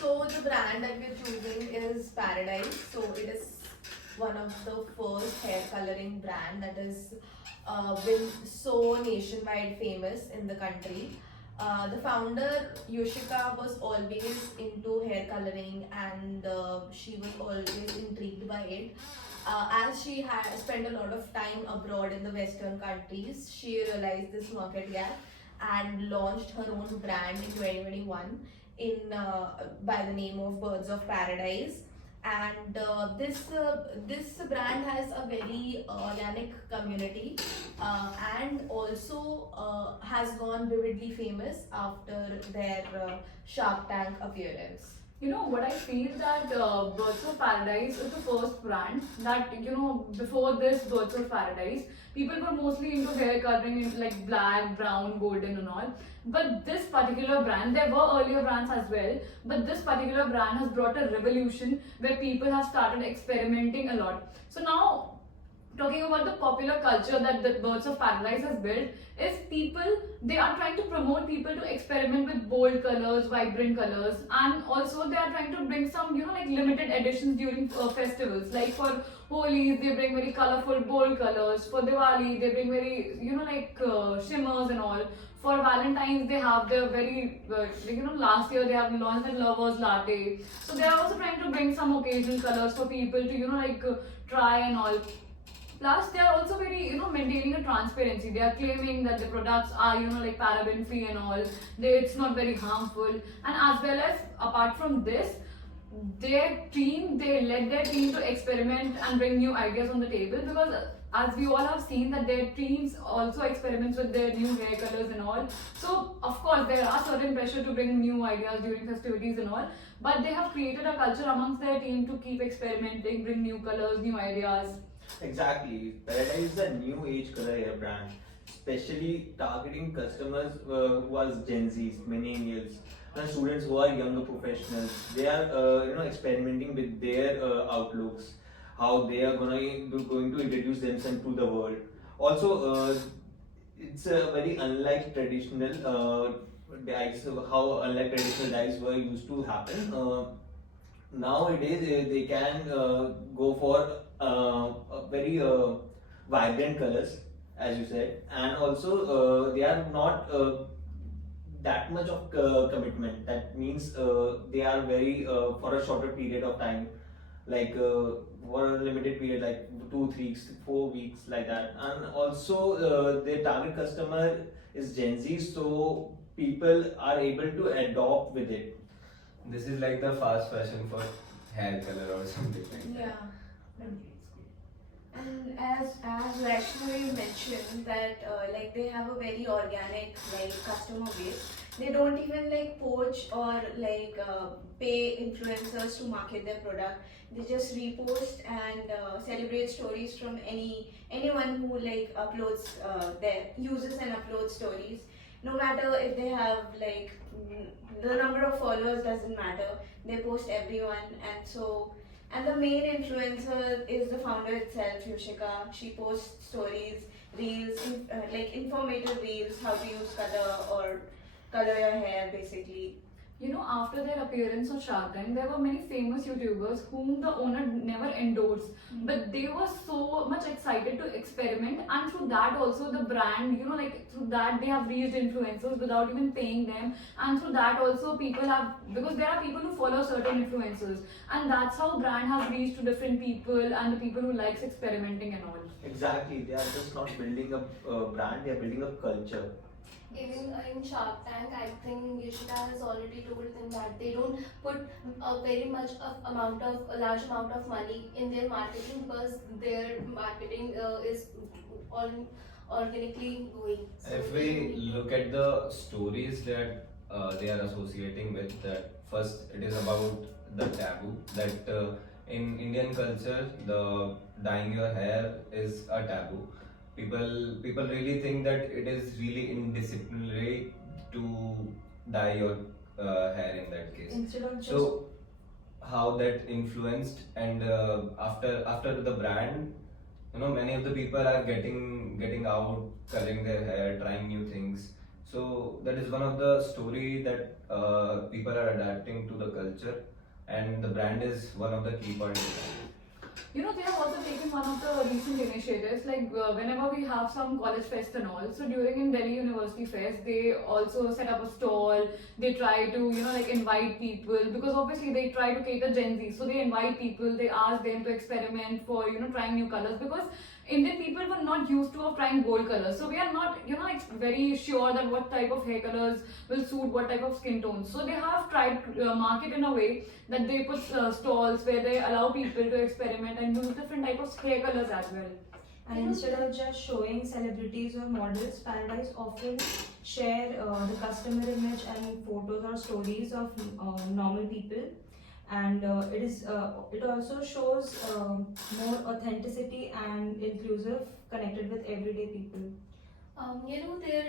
So the brand that we're choosing is Paradyes. So it is one of the first hair coloring brand that has been so nationwide famous in the country. The founder Yoshika was always into hair coloring and she was always intrigued by it. As she had spent a lot of time abroad in the Western countries, she realized this market gap and launched her own brand in 2021 in by the name of Birds of Paradise. And this brand has a very organic community and also has gone vividly famous after their Shark Tank appearance. You know what I feel that Birds of Paradise is the first brand that, before this Birds of Paradise, people were mostly into hair coloring in like black, brown, golden and all. But this particular brand, there were earlier brands as well, but this particular brand has brought a revolution where people have started experimenting a lot. So now, talking about the popular culture that the Birds of Paradise has built, is people, they are trying to promote people to experiment with bold colors, vibrant colors, and also they are trying to bring some, like limited editions during festivals. Like for Holi, they bring very colorful, bold colors. For Diwali, they bring very, shimmers and all. For Valentine's, they have their very, last year they have launched the Lovers Latte. So they are also trying to bring some occasional colors for people to, try and all. Plus, they are also very, maintaining a transparency. They are claiming that the products are, paraben free and all. It's not very harmful. And as well as, apart from this, they led their team to experiment and bring new ideas on the table, because as we all have seen that their teams also experiments with their new hair colors and all. So, of course, there are certain pressure to bring new ideas during festivities and all. But they have created a culture amongst their team to keep experimenting, bring new colors, new ideas. Exactly. Paradyes is a new age color hair brand, especially targeting customers who are Gen Zs, millennials, and students who are younger professionals. They are experimenting with their outlooks, how they are going to introduce themselves to the world. Also, it's a very unlike traditional dyes, how unlike traditional dyes were used to happen. Nowadays they can go for very vibrant colors, as you said, and also they are not that much of commitment. That means they are very for a shorter period of time, like for a limited period, like 2 3 weeks, 4 weeks, like that. And also their target customer is Gen Z, so people are able to adopt with it. This is like the fast fashion for hair color or something like that. Yeah. And as Vaishnavi mentioned that like they have a very organic like customer base. They don't even like poach or like pay influencers to market their product. They just repost and celebrate stories from anyone who like uploads their uses and uploads stories. No matter if they have like the number of followers doesn't matter. They post everyone, and the main influencer is the founder itself, Yoshika. She posts stories, reels, like informative reels, how to use color or color your hair basically. After their appearance on Shark Tank, there were many famous YouTubers whom the owner never endorsed. But they were so much excited to experiment, and through that also the brand, through that they have reached influencers without even paying them. And through that also people have, because there are people who follow certain influencers, and that's how brand has reached to different people and the people who likes experimenting and all. Exactly, they are just not building a brand; they are building a culture. Even in Shark Tank, I think Yashita has already told them that they don't put a large amount of money in their marketing, because their marketing is all organically going. So If we look at the stories that they are associating with, that first it is about the taboo that in Indian culture, the dyeing your hair is a taboo. People really think that it is really indisciplinary to dye your hair in that case. Instead of just So how that influenced, and after the brand, many of the people are getting out, coloring their hair, trying new things. So that is one of the story that people are adapting to the culture, and the brand is one of the key points. You know, they have also taken one of the recent initiatives, like whenever we have some college fest and all. So during in Delhi University Fest, they also set up a stall. They try to, you know, like invite people because obviously they try to cater Gen Z. So they invite people. They ask them to experiment for, you know, trying new colors because Indian people were not used to of trying bold colors. So we are not, you know, like very sure that what type of hair colors will suit what type of skin tones. So they have tried to market in a way that they put stalls where they allow people to experiment and use different type of hair colors as well. And instead of just showing celebrities or models, Paradyes often share the customer image and photos or stories of normal people. And it also shows more authenticity and inclusive, connected with everyday people. Their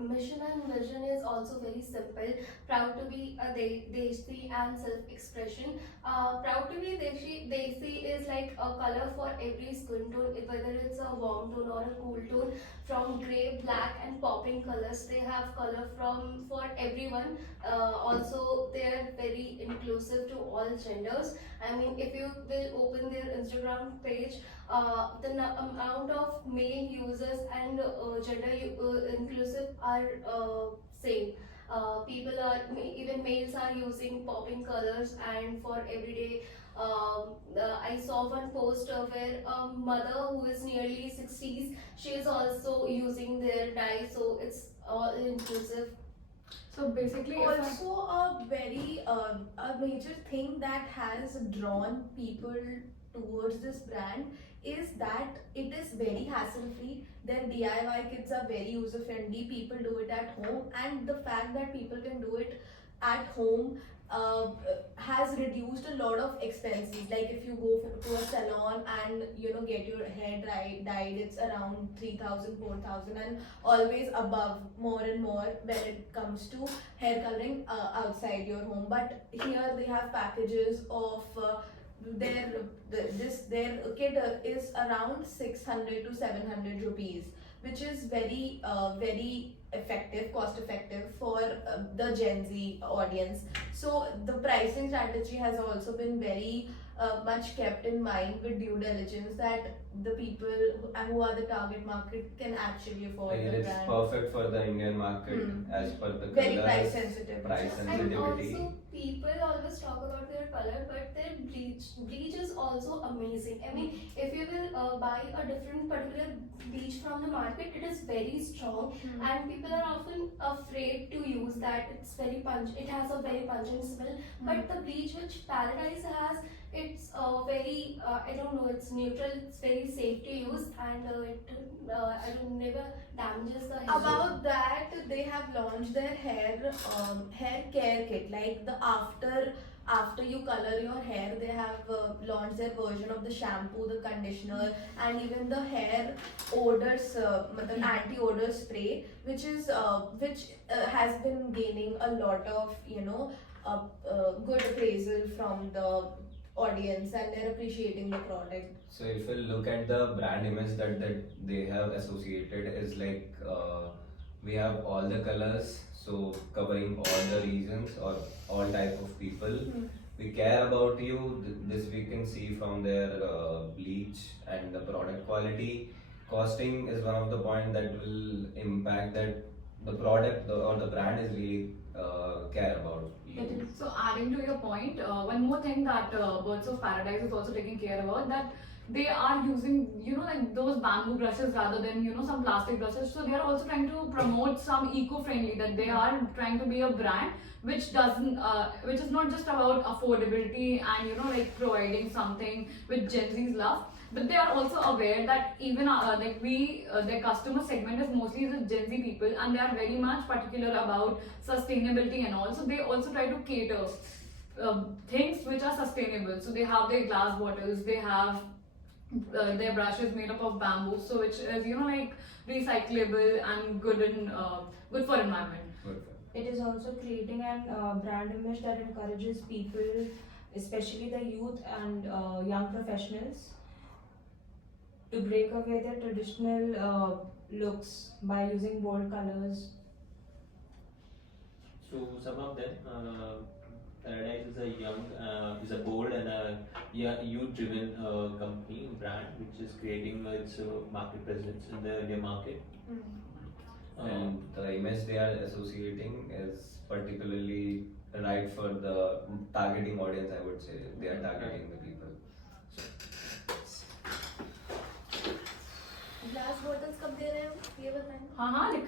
mission and vision is also very simple. Proud to be a Desi and self-expression. Proud to be Desi is like a color for every skin tone, whether it's a warm tone or a cool tone. From grey, black, and popping colors, they have color from for everyone. Also, they are very inclusive to all genders. I mean, if you will open their Instagram page, the amount of male users and gender inclusive are same. People are even males are using popping colors and for everyday. I saw one post where a mother who is nearly 60s, she is also using their dye, so it's all inclusive. So basically, if I- Also, a major thing that has drawn people towards this brand is that it is very hassle free. Their DIY kits are very user friendly. People do it at home, and the fact that people can do it at home has reduced a lot of expenses. Like if you go to a salon and get your hair dyed, it's around 3,000, 4,000, and always above more and more when it comes to hair coloring outside your home. But here they have packages of their their kit is around 600 to 700 rupees, which is very effective, cost effective for the Gen Z audience. So the pricing strategy has also been very much kept in mind with due diligence, that the people who are the target market can actually afford And the it's brand. perfect for the Indian market as per the Very colors, price sensitive. price And sensitivity. also, people always talk about their color, but their bleach is also amazing. I mean, if you will buy a different particular bleach from the market, it is very strong, and people are often afraid to use that. It's very it has a very pungent smell. But the bleach which Paradise has, it's very I don't know. It's neutral. It's very safe to use, and I don't never damages the hair. About that, they have launched their hair care kit. Like the after you color your hair, they have launched their version of the shampoo, the conditioner, and even the hair odors, the anti-odor spray, which has been gaining a lot of good appraisal from the audience, and they're appreciating the product. So if you look at the brand image that they have associated is like we have all the colors, so covering all the regions or all type of people. We care about you. This we can see from their bleach and the product quality. Costing is one of the point that will impact that the product or the brand is really care about you. So adding to your point, one more thing that Birds of Paradise is also taking care about, that they are using, you know, like those bamboo brushes rather than, you know, some plastic brushes. So they are also trying to promote some eco-friendly, that they are trying to be a brand which doesn't, which is not just about affordability and, you know, like providing something which Gen Zs love. But they are also aware that even their customer segment is mostly the Gen Z people, and they are very much particular about sustainability and all. So they also try to cater things which are sustainable. So they have their glass bottles, they have their brushes made up of bamboo, so which is, you know, like recyclable and good for environment. Good. It is also creating an brand image that encourages people, especially the youth and young professionals, to break away their traditional looks by using bold colors. So some of them, Paradyes is a young, is a bold and a youth-driven company brand which is creating its market presence in the India market. And the image they are associating is particularly right for the targeting audience. I would say they are targeting the people. Glass bottles कब दे रहे हैं ये बताएं. हाँ हाँ